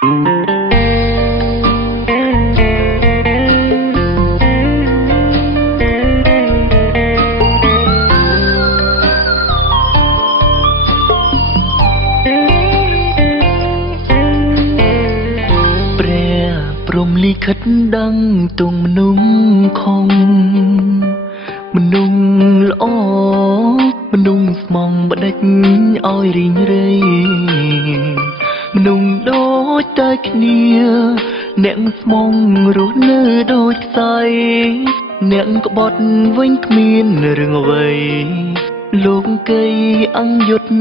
ព្រំលិខិតដឹងទងមនុស្សខំមនុស្សល្អមនុស្សស្មងបដិញឲ្យរីងរៃមនុស្សដូចតែគ្នាអ្នកស្មងរស់នៅដូចខ្សែអ្នកក្បត់វិញគ្មានរឿងអ្វីលោកកៃអង្យុត្ត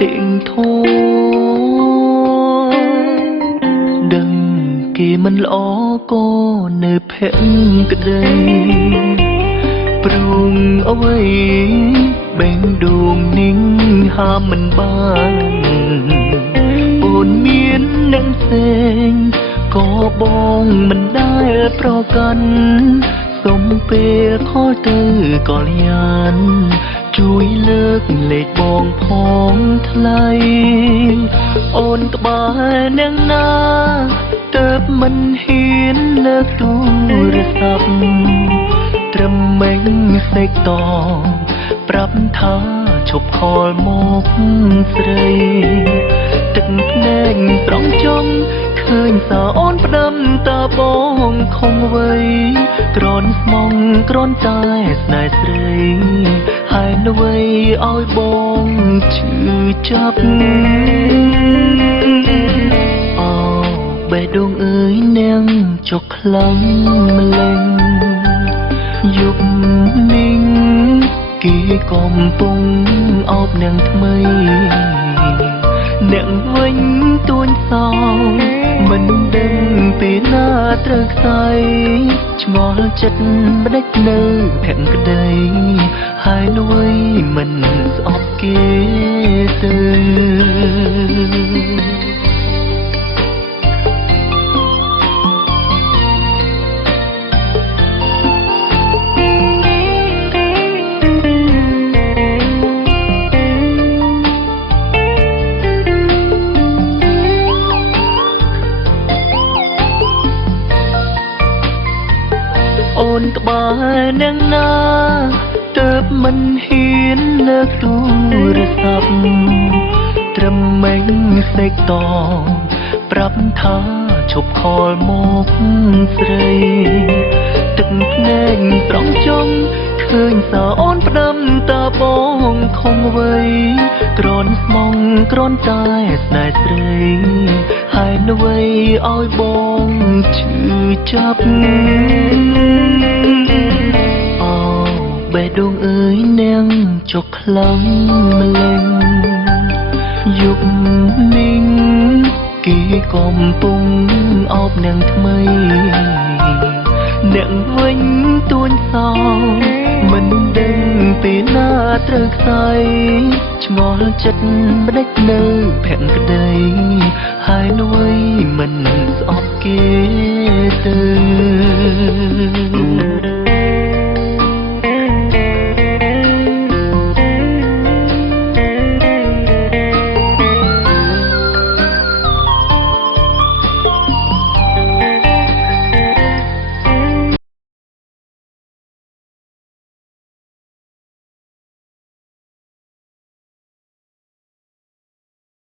ទៀងធោគេមិនល្អក៏នៅភ័ក្រក្តីព្រមអ្វីបែងដួងនិងហាមមិនបានអូនមាននឹងផ្សេងក៏បងមិនដែលប្រកាន់សុំពេលខលទៅកលយានជួយលើកលេខបងផងថ្លៃអូនក្បែរនឹងណាទៅមិនហ៊ានលើកទូរស័ព្ទត្រឹមមេងសេកតប្រាប់ថាឈប់ខលមកស្រីទឹកភ្នែកត្រង់ចង់ឃើញសាអូនផ្ដាំតាបងខំវ័យក្រនស្មងក្រនតែស្នេហ៍ស្រីហើយអ្វីឲ្យបងឈឺចាប់បេះដូងអើយនាងចុកខ្លាំងម្លេងយប់នេះគេកំពុងអោបនាងថ្មីអ្នកវិញទួញសោមិនដឹងពេលណាត្រូវខ្សែឆ្ងល់ចិត្តបដិចនៅភក្តីហើយលួយមិនស្អប់គេទៅអូនក្បែរនឹងណាទៅមិនហ៊ានលើកទូរស័ព្ទត្រឹមមេងសេកតប្រាប់ថាឈប់ខលមកស្រីទឹកភ្នែកត្រង់ចង់ឃើញសាអូនផ្ដាំតាបងខំវ័យក្រនស្មងក្រនតែស្នេហ៍ស្រីហើយអ្វីឲ្យបងឈឺចាប់បេះដូងអើយនាងចុកខ្លាំងម្លេងយប់នេះគេកំពុងអោបនាងថ្មីអ្នកវិញទួញសោមិនដឹងពេលណាត្រូវខ្សែឆ្ងល់ចិត្តបដិចនៅភក្តីហើយលួយមិនស្អប់គេទៅ